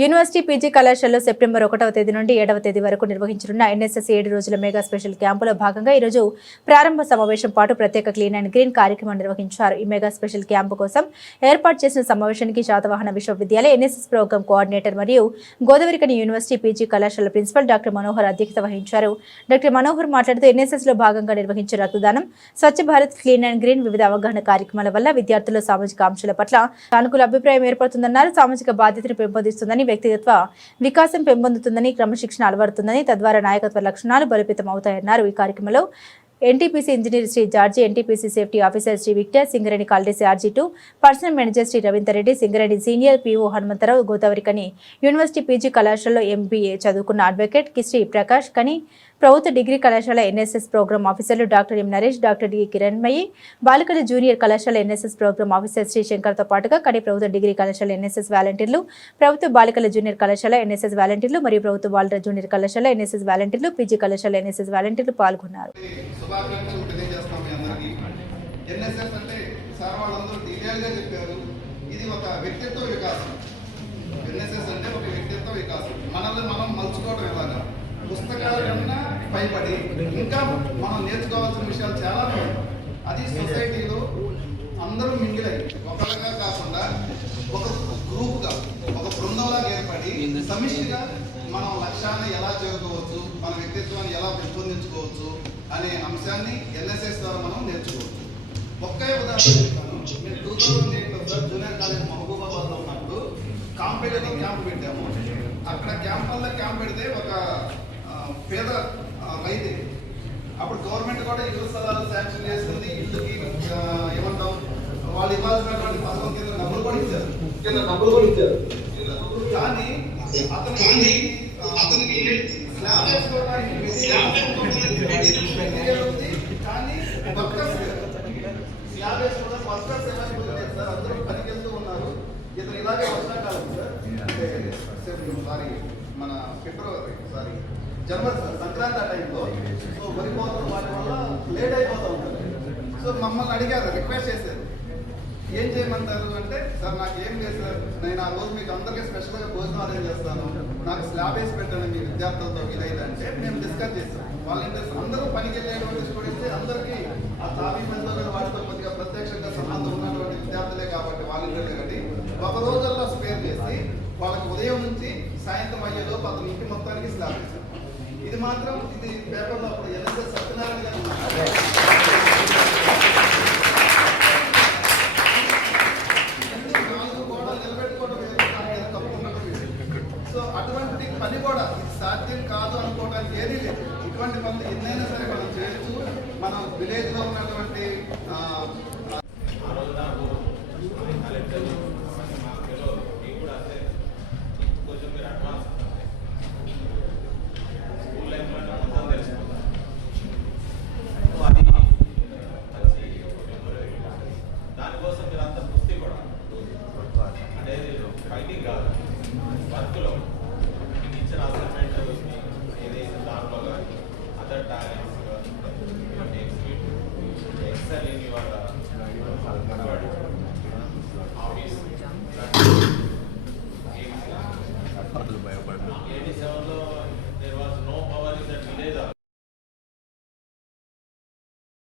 University PG కళాశాలలో September 1వ తేదీ నుండి 7వ తేదీ వరకు నిర్వహించనున్న ఎన్ఎస్ఎస్ 7 రోజుల మెగా స్పెషల్ క్యాంపులో భాగంగా ఈ రోజు ప్రారంభ సమావేశం పాటు ప్రత్యేక క్లీన్ అండ్ గ్రీన్ కార్యక్రమం నిర్వహించారు. ఈ మెగా స్పెషల్ క్యాంపు కోసం ఏర్పాటు చేసిన సమావేశానికి శాతవాహన విశ్వవిద్యాలయ ఎన్ఎస్ఎస్ ప్రోగ్రామ్ కోఆర్డినేటర్ మరియు గోదావరికని యూనివర్సిటీ పీజీ కళాశాల ప్రిన్సిపల్ డాక్టర్ మనోహర్ అధ్యక్షత వహించారు. డాక్టర్ మనోహర్ మాట్లాడుతూ ఎన్ఎస్ఎస్ లో భాగంగా నిర్వహించే రక్తదానం, Swachh Bharat, clean and green వివిధ అవగాహన కార్యక్రమాల వల్ల విద్యార్థుల్లో సామాజిక అంశాల పట్ల సానుకూల అభిప్రాయం ఏర్పడుతుందన్నారు. సామాజిక బాధ్యతను పెంపొందిస్తుందని, వ్యక్తిగత వికాసం పెంపొందుతుందని, క్రమశిక్షణ అలవడుతుందని, తద్వారా నాయకత్వ లక్షణాలు బలోపేతం అవుతాయన్నారు. ఈ కార్యక్రమంలో NTPC engineer Shri George, NTPC safety officer Shri Victor, Singareni కాలడీసీ RG2 personnel manager Shri Ravinder Reddy, Singareni senior PO Hanumantharao, Godavarikhani university PG కళాశాలలో MBA చదువుకున్న అడ్వకేట్ శ్రీ ప్రకాష్, కని ప్రభుత్వ డిగ్రీ కళాశాల ఎన్ఎస్ఎస్ ప్రోగ్రామ్ ఆఫీసర్లు doctor M Naresh, doctor D Kiranmayi, బాలికల జూనియర్ కళాశాల ఎన్ఎస్ఎస్ ప్రోగ్రామ్ ఆఫీసర్ శ్రీ శంకర్తో పాటుగా కని ప్రభుత్వ డిగ్రీ కళాశాల ఎన్ఎస్ఎస్ వాలంటీర్లు, ప్రభుత్వ బాలికల జూనియర్ కళాశాల ఎన్ఎస్ఎస్ వాలంటీర్లు మరియు ప్రభుత్వ బాలుర జూనియర్ కళాశాల ఎన్ఎస్ఎస్ వాలంటీర్లు, పీజీ కళాశాల ఎన్ఎస్ఎస్ వాలంటీర్లు పాల్గొన్నారు. పుస్తకాల కన్నా పైబడి ఇంకా మనం నేర్చుకోవాల్సిన విషయాలు చాలా ఉన్నాయి. అది సొసైటీలో అందరూ మింగిలై ఒకరిగా కాకుండా ఒక గ్రూప్గా, ఒక బృందంలాగా ఏర్పడి సమిష్టిగా మనం లక్ష్యాన్ని ఎలా చేరుకోవచ్చు, మన వ్యక్తిత్వాన్ని ఎలా పెంపొందించుకోవచ్చు అనే అంశాన్ని ఎన్ఎస్ఎస్ ద్వారా మనం నేర్చుకోవచ్చు. ఒకే ఉదాహరణ చెప్తాను. 2008లో జూనియర్ కాలేజ్ మహబూబాబాద్లో ఉన్నప్పుడు కాంపిటేటివ్ క్యాంప్ పెట్టాము. అక్కడ క్యాంప్ వల్ల క్యాంప్ పెడితే ఒక పేద రైతు, అప్పుడు గవర్నమెంట్ కూడా ఇల్లు స్థలాలు శాంక్షన్ చేస్తుంది, ఇల్లుకి ఏమంటాం వాళ్ళు ఇవ్వాల్సినటువంటి పథకం కింద డబ్బులు కూడా ఇచ్చారు. కానీ అతనికి స్లాబ్ వేసుకోవడానికి కానీ స్లాబ్ వేసుకోవడానికి వర్కర్స్ ఎవరైనా సార్, అందరూ పనికి వెళ్తూ ఉన్నారు. ఇతను ఇలాగే వర్షాకాలం సార్, మన ఫిబ్రవరి జనవరి సంక్రాంతి టైంలో సో వరి కోతలు వాటి వల్ల లేట్ అయిపోతూ ఉంటుంది. సో మమ్మల్ని అడిగారు, రిక్వెస్ట్ చేశారు, ఏం చేయమంటారు అంటే, సార్ నాకు ఏం లేదు సార్, నేను ఆ రోజు మీకు అందరికీ స్పెషల్గా భోజనం అరేంజ్ చేస్తాను, నాకు స్లాబ్ వేసి పెట్టండి మీ విద్యార్థులతో ఇదైతే మేము డిస్కస్ చేస్తాం. వాలంటీర్స్ అందరూ పనికి వెళ్ళేటువంటి స్టూడెంట్స్, అందరికీ ఆ తాబీతో వాటితో కొద్దిగా ప్రత్యక్షంగా సంబంధం ఉన్నటువంటి విద్యార్థులే కాబట్టి వాలంటీర్లే కాబట్టి ఒక రోజుల్లో స్పేర్ చేసి వాళ్ళకి ఉదయం నుంచి సాయంత్రం అయ్యేలోపు అతని ఇంటి మొత్తానికి స్లాబ్ వేశారు. ఇది మాత్రం ఇది పేపర్లో అప్పుడు ఎన్ఎస్ఎస్ సత్యనారాయణ గారు నాలుగు గోడలు నిలబెట్టుకోవడం సో అటువంటి పని కూడా ఇది సాధ్యం కాదు అనుకోవడానికి ఏదీ లేదు. ఇటువంటి పనులు ఎన్నైనా సరే మనం చేయొచ్చు. మన విలేజ్లో ఉన్నటువంటి దానికోసం మీరు అంత పుస్తీ కూడా అంటే ఫైటింగ్ కాదు, వర్క్లో మీకు ఇచ్చిన అసైన్మెంట్ ఏదైతే దాంట్లో కానీ other talents excel in your